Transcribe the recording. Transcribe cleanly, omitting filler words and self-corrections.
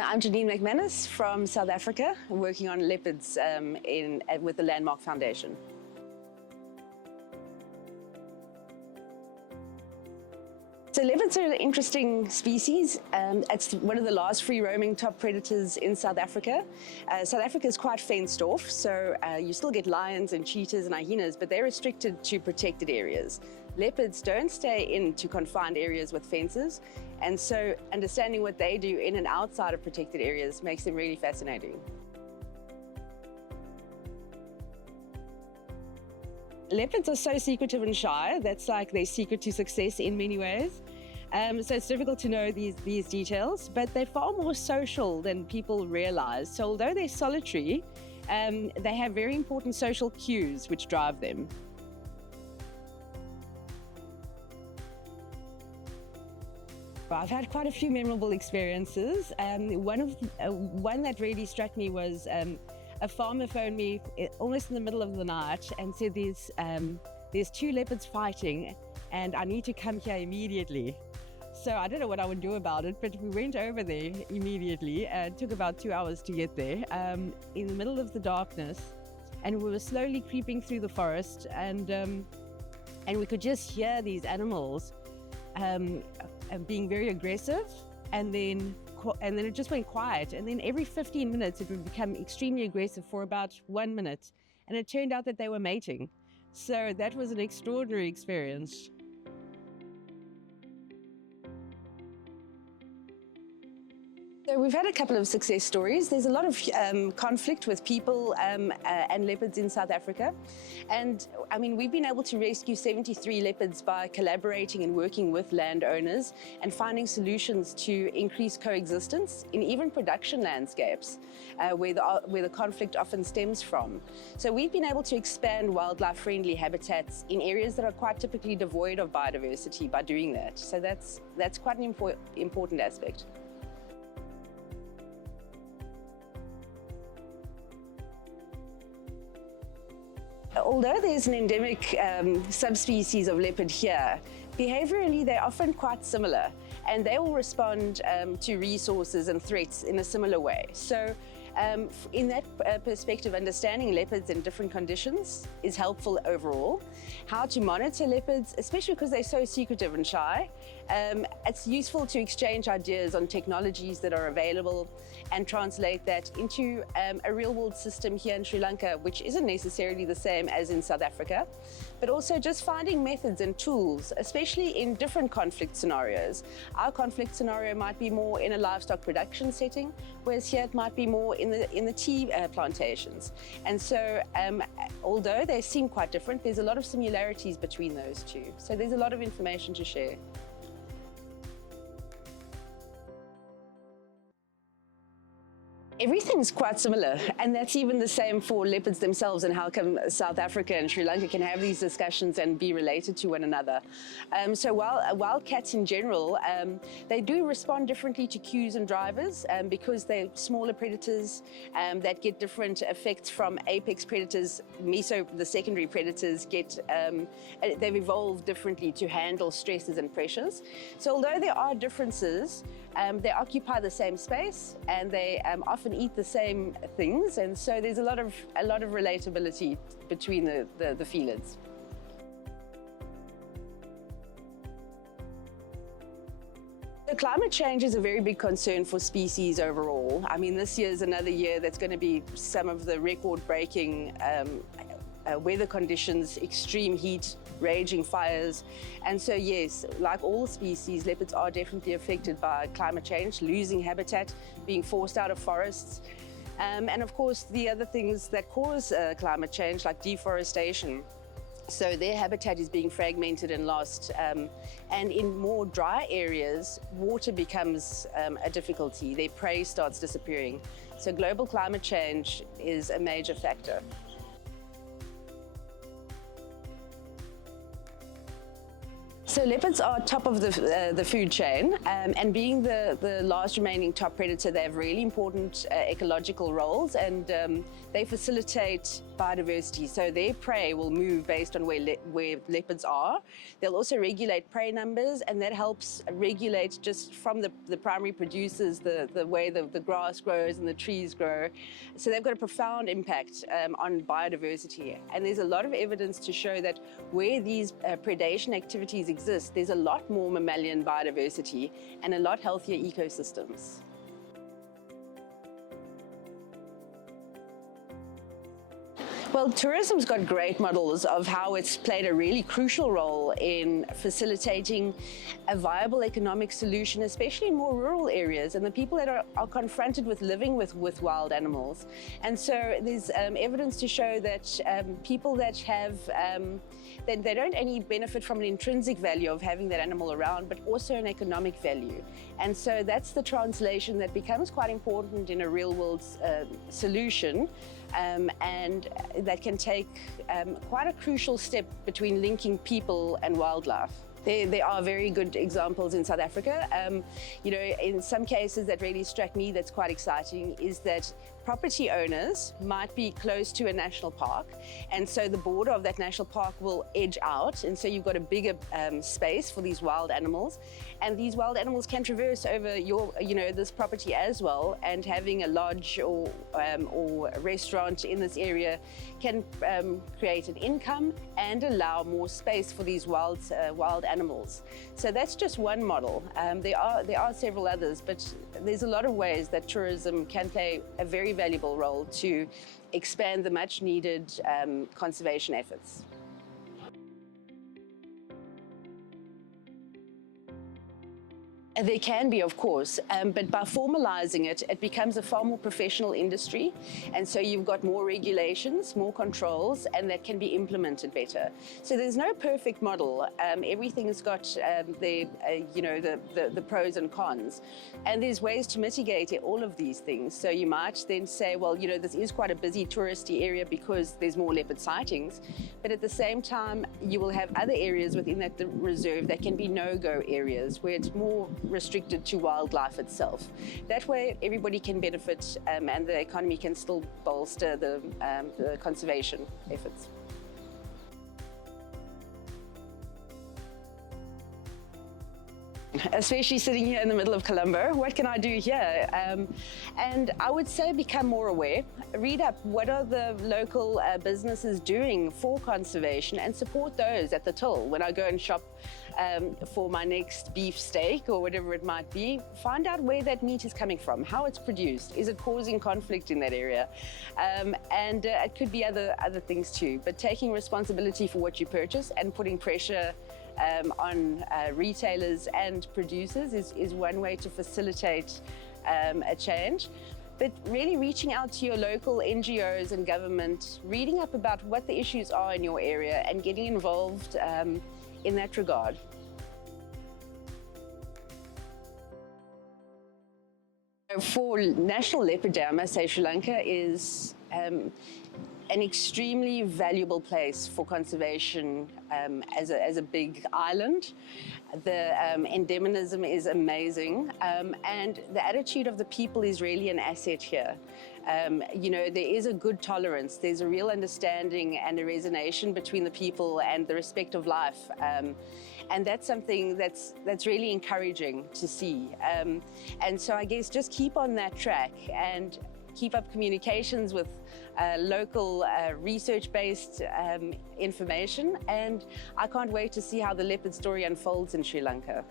I'm Jeanine McManus from South Africa, working on leopards with the Landmark Foundation. So leopards are an interesting species. It's one of the last free-roaming top predators in South Africa. South Africa is quite fenced off, so you still get lions and cheetahs and hyenas, but they're restricted to protected areas. Leopards don't stay into confined areas with fences, and so understanding what they do in and outside of protected areas makes them really fascinating. Leopards are so secretive and shy. That's like their secret to success in many ways. So it's difficult to know these details, but they're far more social than people realize. So although they're solitary, they have very important social cues which drive them. I've had quite a few memorable experiences. One that really struck me was a farmer phoned me almost in the middle of the night and said there's two leopards fighting and I need to come here immediately. So I don't know what I would do about it, but we went over there immediately. It took about 2 hours to get there in the middle of the darkness, and we were slowly creeping through the forest, and we could just hear these animals being very aggressive, and then it just went quiet, and then every 15 minutes it would become extremely aggressive for about 1 minute, and it turned out that they were mating. So that was an extraordinary experience. So we've had a couple of success stories. There's a lot of conflict with people and leopards in South Africa. And I mean, we've been able to rescue 73 leopards by collaborating and working with landowners and finding solutions to increase coexistence in even production landscapes where the conflict often stems from. So we've been able to expand wildlife-friendly habitats in areas that are quite typically devoid of biodiversity by doing that. So that's quite an important aspect. Although there's an endemic subspecies of leopard here, behaviorally they're often quite similar, and they will respond to resources and threats in a similar way. So in that perspective, understanding leopards in different conditions is helpful overall. How to monitor leopards, especially because they're so secretive and shy, it's useful to exchange ideas on technologies that are available and translate that into a real-world system here in Sri Lanka, which isn't necessarily the same as in South Africa, but also just finding methods and tools, especially in different conflict scenarios. Our conflict scenario might be more in a livestock production setting, whereas here it might be more in the tea plantations. And so although they seem quite different, there's a lot of similarities between those two. So there's a lot of information to share. Everything's quite similar, and that's even the same for leopards themselves, and how come South Africa and Sri Lanka can have these discussions and be related to one another. So while wildcats in general, they do respond differently to cues and drivers because they're smaller predators that get different effects from apex predators. The secondary predators they've evolved differently to handle stresses and pressures. So although there are differences, they occupy the same space, and they often eat the same things, and so there's a lot of relatability between the felines. So climate change is a very big concern for species overall. I mean, this year is another year that's going to be some of the record-breaking weather conditions, extreme heat, raging fires. And so yes, like all species, leopards are definitely affected by climate change, losing habitat, being forced out of forests. And of course, the other things that cause climate change, like deforestation. So their habitat is being fragmented and lost. And in more dry areas, water becomes a difficulty. Their prey starts disappearing. So global climate change is a major factor. So leopards are top of the food chain, and being the last remaining top predator, they have really important ecological roles, and they facilitate biodiversity. So their prey will move based on where leopards are. They'll also regulate prey numbers, and that helps regulate just from the primary producers, the way the grass grows and the trees grow. So they've got a profound impact on biodiversity. And there's a lot of evidence to show that where these predation activities exist, there's a lot more mammalian biodiversity and a lot healthier ecosystems. Well, tourism's got great models of how it's played a really crucial role in facilitating a viable economic solution, especially in more rural areas and the people that are confronted with living with wild animals. And so there's evidence to show that people that have they don't only benefit from an intrinsic value of having that animal around, but also an economic value. And so that's the translation that becomes quite important in a real-world solution, and that can take quite a crucial step between linking people and wildlife. There are very good examples in South Africa. You know, in some cases that really struck me that's quite exciting is that property owners might be close to a national park, and so the border of that national park will edge out, and so you've got a bigger space for these wild animals, and these wild animals can traverse over this property as well, and having a lodge or a restaurant in this area can create an income and allow more space for these wild animals. So that's just one model. There are several others, but there's a lot of ways that tourism can play a very valuable role to expand the much needed conservation efforts. There can be, of course, but by formalizing it, it becomes a far more professional industry. And so you've got more regulations, more controls, and that can be implemented better. So there's no perfect model. Everything's got the pros and cons. And there's ways to mitigate all of these things. So you might then say, well, you know, this is quite a busy touristy area because there's more leopard sightings. But at the same time, you will have other areas within that reserve that can be no-go areas where it's more restricted to wildlife itself. That way everybody can benefit and the economy can still bolster the conservation efforts. Especially sitting here in the middle of Colombo, what can I do here? And I would say become more aware, read up what are the local businesses doing for conservation and support those at the till. When I go and shop for my next beef steak or whatever it might be, find out where that meat is coming from, how it's produced, is it causing conflict in that area? And it could be other things too, but taking responsibility for what you purchase and putting pressure on retailers and producers is one way to facilitate a change. But really reaching out to your local NGOs and government, reading up about what the issues are in your area and getting involved in that regard. For National Leopard Day, I must say Sri Lanka is an extremely valuable place for conservation as a big island. The endemism is amazing, and the attitude of the people is really an asset here. You know, there is a good tolerance, there's a real understanding and a resonation between the people and the respect of life. And that's something that's really encouraging to see. And so I guess just keep on that track and keep up communications with local research-based information. And I can't wait to see how the leopard story unfolds in Sri Lanka.